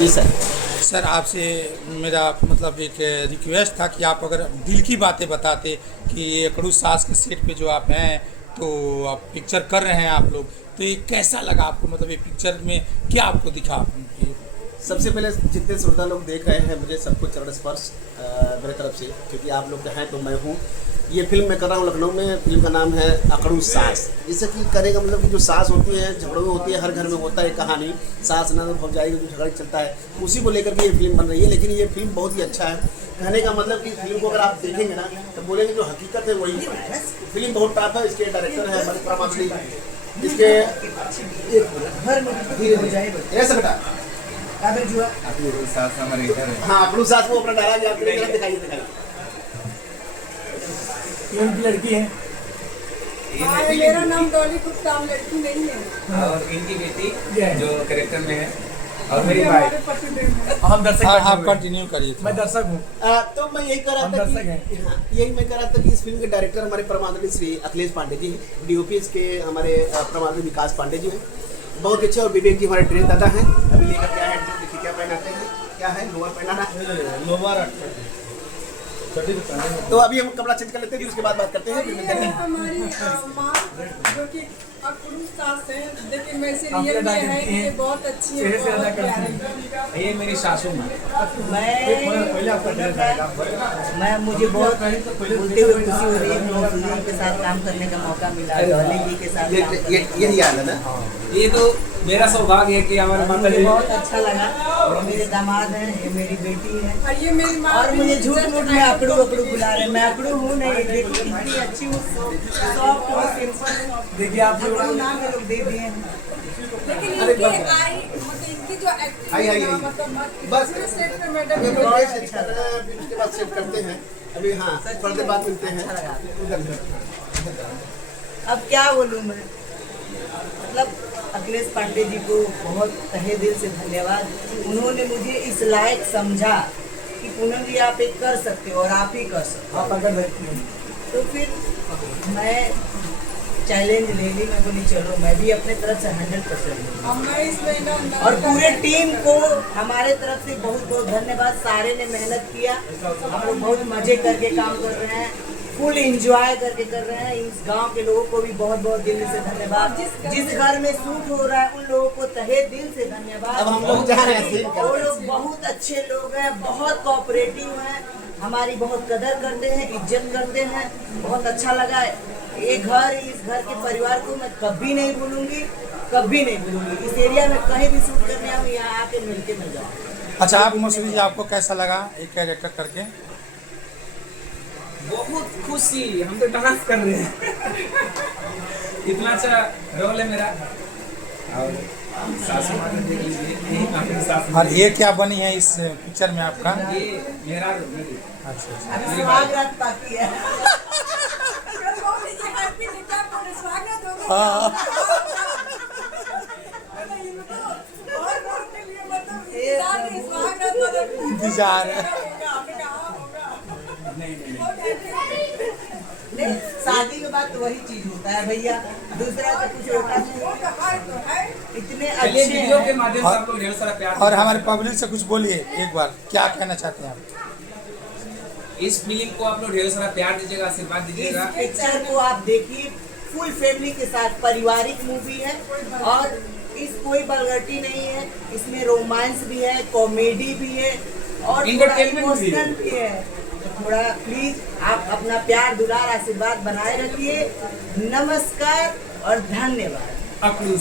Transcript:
जी sir. Sir आपसे मेरा मतलब एक रिक्वेस्ट था कि आप अगर दिल की बातें बताते कि ये अकड़ू सास के सेट पे जो आप हैं तो आप पिक्चर कर रहे हैं आप लोग, तो ये कैसा लगा आपको, मतलब ये पिक्चर में क्या आपको दिखा? सबसे पहले जितने श्रोता लोग देख रहे हैं मुझे सबको चरण स्पर्श मेरे तरफ से, क्योंकि आप लोग हैं तो मैं हूँ। ये फिल्म मैं कर रहा हूँ लखनऊ में। फिल्म का नाम है अकड़ू सास। जिससे कि करेगा मतलब कि जो सास होती है झगड़ों में होती है, हर घर में होता है कहानी, सास ननद भौजाई का जो झगड़ा चलता है उसी को लेकर के ये फिल्म बन रही है। लेकिन ये फिल्म बहुत ही अच्छा है। कहने का मतलब कि फिल्म को अगर आप देखेंगे ना तो बोलेंगे जो हकीकत है वही है। फिल्म बहुत टॉप है। इसके डायरेक्टर है मणिपुरा माधुरी। इसके ऐसे बेटा हाँ अकड़ू सास को अपना डाला गया। दिखाइए दिखाइए उनकी लड़की है। मेरा नाम डॉली गुप्ता, लड़की नहीं है। और इनकी बेटी जो कैरेक्टर में है, और मेरी भाई। हम दर्शक हाँ आप कंटिन्यू करिए। मैं दर्शक हूँ। तो मैं यही कह रहा था कि यही मैं कह रहा था कि इस फिल्म के डायरेक्टर हमारे परमानंद श्री अखिलेश पांडे जी हैं। डीओपी के हमारे परमानंद विकास पांडे जी हैं, बहुत अच्छे। और विवेक जी हमारे ट्रेन दादा हैं। अभी लेकर क्या है देखिए क्या पहनाते हैं, क्या है लोअर पहनाना है, लोअर। तो अभी हम कपड़ा चेंज कर लेते हैं, उसके बाद बात करते हैं। ये हमारी माँ जो कि अकड़ू सास है, देखिए मैं से रियल में है कि ये बहुत अच्छी है, बहुत प्यारी है। ये मेरी सासू माँ। मैं मुझे बहुत बोलते हुए खुशी हो रही है कि मोहसिन के साथ काम करने का मौका मिला, डॉली जी के साथ यही याद है ना। ये तो मेरा सौभाग्य है कि हमारे माता मुझे जी बहुत अच्छा लगा। और मेरे दामाद हैं, ये मेरी बेटी है। और ये मेरी माँ और मुझे झूठ मूठ में अकड़ू अकड़ू बुला रहे हैं। मैं अकड़ू हूँ नहीं, देखिए कितनी अच्छी हूँ, सॉफ्ट और सिंपल। देखिए आप अकड़ू नाम ये लोग दे दिए हैं। लेकिन इनकी आई मतलब इनकी जो एक्टिंग है मतलब बस सेट पे मैडम ये बहुत अच्छा लगा। उसके बाद सेट करते हैं अभी। हाँ थोड़ी बाद मिलते हैं। अब क्या बोलूँ मैं, मतलब अखिलेश पांडे जी को बहुत तहे दिल से धन्यवाद। उन्होंने मुझे इस लायक समझा कि पूनम जी आप एक कर सकते हो और आप ही कर सकते हो। आप अगर बैठती हैं तो फिर मैं चैलेंज ले ली। मैं बोली चलो मैं भी अपने तरफ से 100% मैं इसमें ना और पूरे टीम को हमारे तरफ से बहुत बहुत धन्यवाद। सारे ने मेहनत किया, हम लोग बहुत मजे करके काम कर रहे हैं, फुल एंजॉय करके कर रहे हैं। इस गांव के लोगों को भी बहुत बहुत दिल से धन्यवाद। जिस घर में शूट हो रहा है उन लोगों को तहे दिल से धन्यवाद। अब हम लोग जा रहे हैं। वो लोग बहुत अच्छे लोग हैं, बहुत कोऑपरेटिव हैं, हमारी बहुत कदर करते हैं, इज्जत करते हैं। बहुत अच्छा लगा। ये घर, इस घर के परिवार को मैं कभी नहीं भूलूंगी, कभी नहीं भूलूंगी। इस एरिया में कहीं भी शूट करने आऊँ, यहाँ आके मिल के मिल जाऊँ। अच्छा आप मसूरी जी, आपको कैसा लगा एक कैरेक्टर करके? बहुत खुशी, हम तो डांस कर रहे हैं। इतना अच्छा रोल है मेरा। और सासू माँ ने देख लीजिए, यही अपनी सासू। और ये क्या बनी है इस पिक्चर में आपका? ये मेरा मेरी। अच्छा अच्छा। अभी सुहाग रात बाकी है। स्वागत हाँ। इंतजार है। नहीं, शादी के बाद तो वही चीज होता है भैया, दूसरा तो कुछ होता नहीं। इतने चलिए अच्छे वीडियो के हैं। माध्यम से आप लोग ढेर सारा प्यार और हमारे पब्लिक से कुछ बोलिए एक बार, क्या कहना चाहते हैं आप? इस फिल्म को आप लोग ढेर सारा प्यार दीजिएगा, आशीर्वाद इस दीजिएगा। पिक्चर को आप देखिए, फुल फैमिली के साथ पारिवारिक मूवी है। और इस कोई बलगटी नहीं है, इसमें रोमांस भी है, कॉमेडी भी है और Entertainment भी है। इमोशनल भी है। तो थोड़ा प्लीज आप अपना प्यार दुलार आशीर्वाद बनाए रखिए। नमस्कार और धन्यवाद। अकड़ू